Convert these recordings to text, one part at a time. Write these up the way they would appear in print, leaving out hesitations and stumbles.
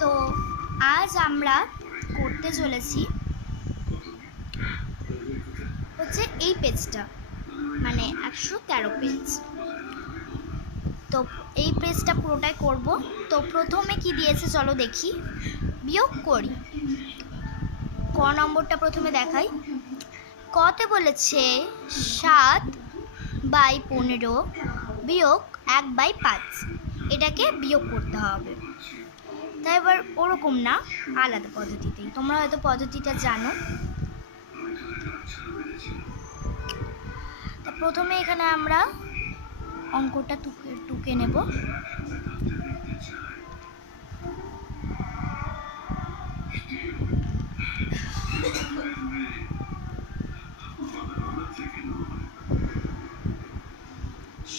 তো আজ আমরা করতে চলেছি হচ্ছে এই পেজটা, মানে 113 পেজ। তো এই পেজটা পুরোটাই করব। তো প্রথমে কি দিয়েছে চলো দেখি, বিয়োগ করি। ক নম্বরটা প্রথমে দেখাই। কতে বলেছে 7/15 বিয়োগ 1/5, এটাকে বিয়োগ করতে হবে। তাই এবার ওরকম না, আলাদা পদ্ধতিতেই, তোমরা হয়তো পদ্ধতিটা জানো। তা প্রথমে এখানে আমরা অঙ্কটা টুকে নেব।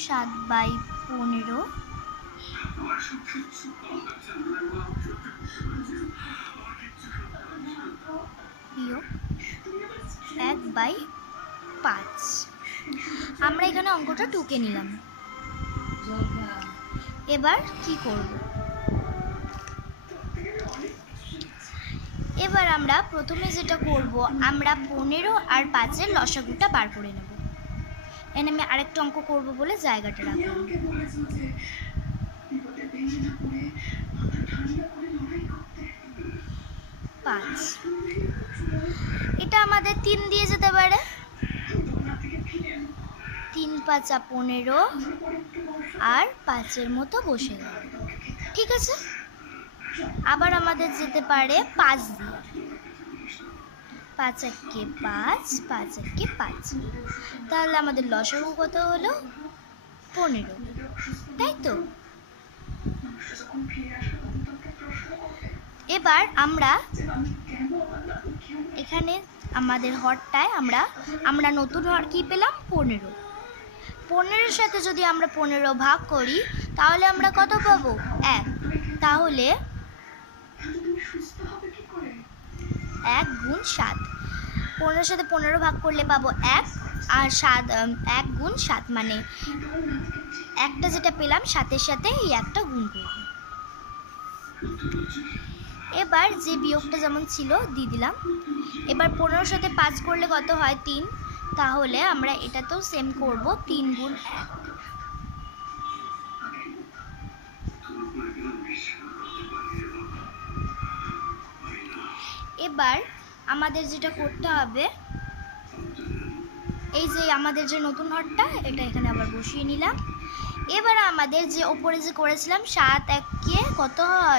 সাত বাই 15 বিয়োগ 1/5। আমরা এখানে অঙ্কটা টুকে নিলাম। এবার কি করব? এবার আমরা প্রথমে যেটা করব, আমরা 15 আর 5-এর লসাগুটা বার করে নেব। এখানে আমি আরেকটা অঙ্ক করব বলে জায়গাটা রাখলাম। 5, এটা আমাদের 3 দিয়ে যেতে পারে। 3 5 15 আর 5-এর মতো বসে গেল, ঠিক আছে। আবার আমাদের যেতে পারে 5 দিয়ে। 5 একে 5, 5 একে 5, তাহলে আমাদের লসাগু কত হলো? 15, তাই তো। এবার আমরা এখানে আমাদের হরটায় আমরা নতুন হর কি পেলাম? 15। 15-এর সাথে যদি আমরা 15 ভাগ করি তাহলে আমরা কত পাবো? 1। তাহলে 1 গুণ 7, 15-এর সাথে 15 ভাগ করলে পাবো 1, আর 1 গুণ 7 মানে একটা যেটা পেলাম 7-এর সাথে এই একটা গুণ করব। এবার যে বিয়োগটা যেমন ছিল দিয়ে দিলাম। এবার 15-এর সাথে 5 করলে কত হয়? 3। তাহলে আমরা এটাতেও সেম করব, 3 গুণ 1। এবার আমাদের যেটা করতে হবে, এই যে আমাদের যে নতুন হরটা, এটা এখানে আবার বসিয়ে নিলাম। এবার আমাদের যে ওপরে যে করেছিলাম 7 একে কত হয়?